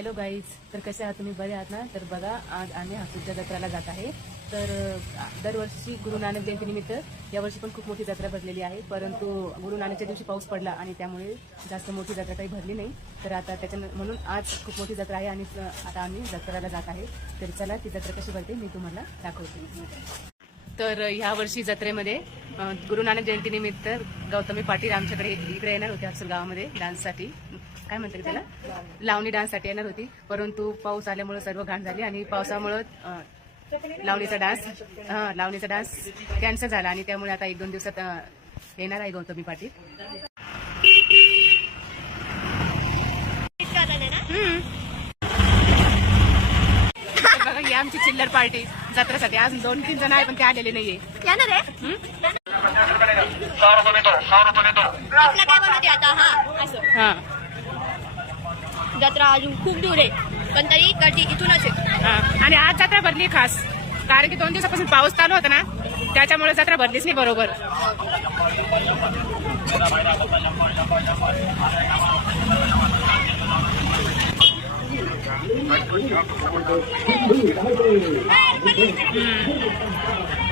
Hello guys तर कसे आहात? तुम्ही बरे आहात ना? तर बघा आज आम्ही हासूरच्या जत्रेला जात आहे. तर दरवर्षी गुरु नानक जयंतीनिमित्त यावर्षी पण खूप मोठी जत्रा भरलेली आहे. परंतु गुरु नानकच्या दिवशी पाऊस पडला आणि त्यामुळे जास्त मोठी जत्रा काही भरली नाही. तर आता त्याच्या म्हणून आज खूप मोठी जत्रा आहे आणि आता आम्ही जत्रेला जात आहे. तर चला ती जत्रा कशी भरते मी तुम्हाला दाखवते. तर ह्या वर्षी जत्रेमध्ये गुरु नानक जयंतीनिमित्त गौतमी पाटील आमच्याकडे इकडे येणार होते अक्षर गावामध्ये डान्ससाठी. काय म्हणतात त्याला? लावणी डान्ससाठी येणार होती. परंतु पाऊस आल्यामुळे सर्व घाण झाली आणि पावसामुळं लावणीचा डान्स हा लावणीचा डान्स कॅन्सल झाला आणि त्यामुळे आता एक दोन दिवसात येणार आहे गौतमी पाटील. बघा ही आमची चिल्लर पार्टी. जत्रेसाठी. आज दोन तीन जण आहे पण ते आलेले नाहीये. येणार आहे हम्म? आपलं काय बनवते आता? हा असं. हा. जत्रा अजून खूप दूर आहे. पण तरी कधी इथूनच आहे. हा. आणि आज जत्रा भरली खास. कारण की दोन दिवसापासून पाऊस चालू होता ना त्याच्यामुळे जत्रा भरलीच नाही बरोबर.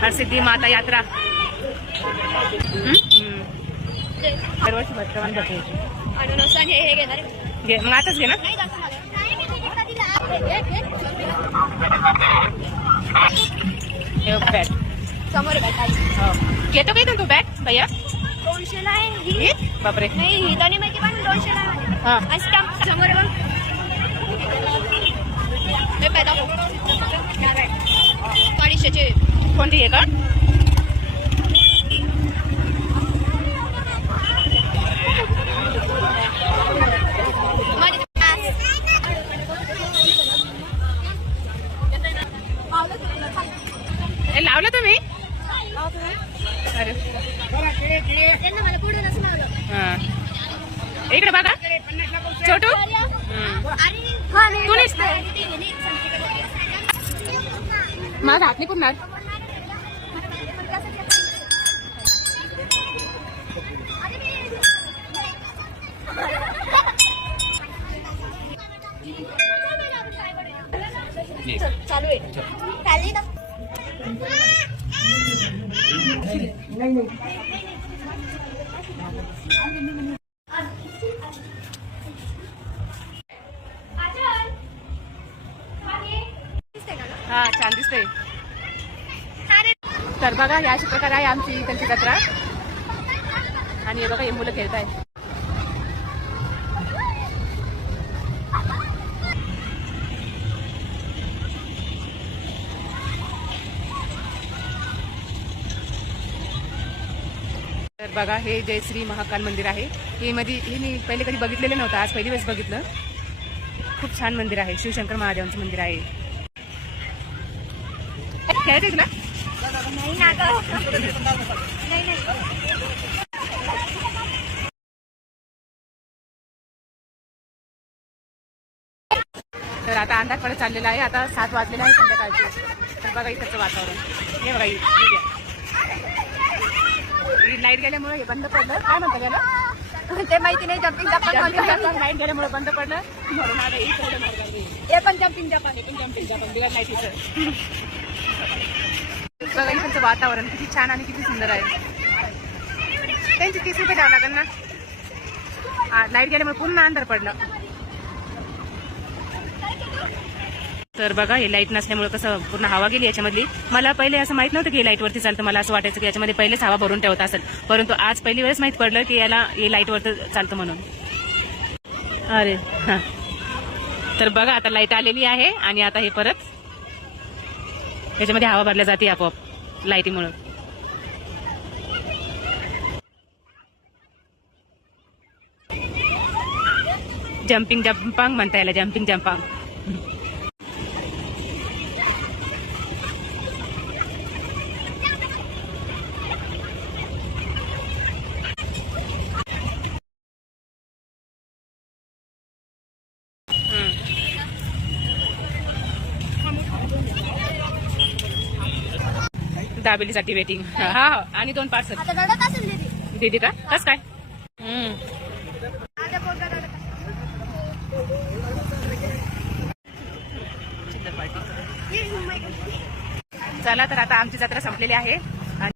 हरसिद्धी माता यात्रा. दरवर्षी भरतं आणि हे घेणार घे मग आताच घे ना बॅट समोर बॅट हो. घेतो का तू बॅट भैया दोनशेला आहे ही बापरे नाही ही दोन्ही माहिती पण दोनशेला आहे हा समोर बघ हे पाय अडीचशेचे कोणती आहे का हे लावलं तुम्ही? अरे. हा. इकडे बघा. छोटू? हम्म. मला नाहीस ना? चालू आहे. नाही नाही. हा छान दिसतंय. तर बघा या अशा प्रकारे आहे आमची त्यांची जत्रा. आणि हे बघा हे मुलं खेळत आहेत तर बघा हे जय श्री महाकाल मंदिर आहे हे मध्ये हे मी पहिले कधी बघितलेलं नव्हतं आज पहिली वेळेस बघितलं. खूप छान मंदिर आहे शिवशंकर महादेवांचं मंदिर आहे. खेळायचं ना तर आता अंधार पडत चाललेला आहे आता सात वाजलेला आहे संध्याकाळचे. तर बघा इकडचं वातावरण. हे बघा ही लाइट गेल्यामुळे हे बंद पडलं. काय म्हणतं गेलं ते माहिती नाही जम्पिंग जपान लाइट गेल्यामुळे बंद पडलं. म्हणून आता हे पण जम्पिंग जपान हे पण jumping आपण बिगर लाईटीचं बघा इकडचं वातावरण किती छान आणि किती सुंदर आहे. त्यांची तीस रुपये द्यावं लागेल ना? लाइट गेल्यामुळे पुन्हा अंधार पडलं. तर बघा हे लाइट नसल्यामुळे कसं पूर्ण हवा गेली याच्यामधली. मला पहिले असं माहीत नव्हतं की हे लाईटवरती चालतं. मला असं वाटायचं की याच्यामध्ये पहिलेच हवा भरून ठेवत असेल. परंतु आज पहिली वेळेस माहीत पडलं की याला हे लाईटवरती चालतं म्हणून. अरे हा. तर बघा आता लाइट आलेली आहे आणि आता हे परत याच्यामध्ये हवा भरल्या जाते आपोआप लाईटीमुळं जम्पिंग जम्पांग म्हणता याला जम्पिंग जम्पांग दाबेलीसाठी वेटिंग हा. हो. आणि दोन पार्सल दीदी. का? कस काय? चला तर आता आमची जत्रा संपलेली आहे.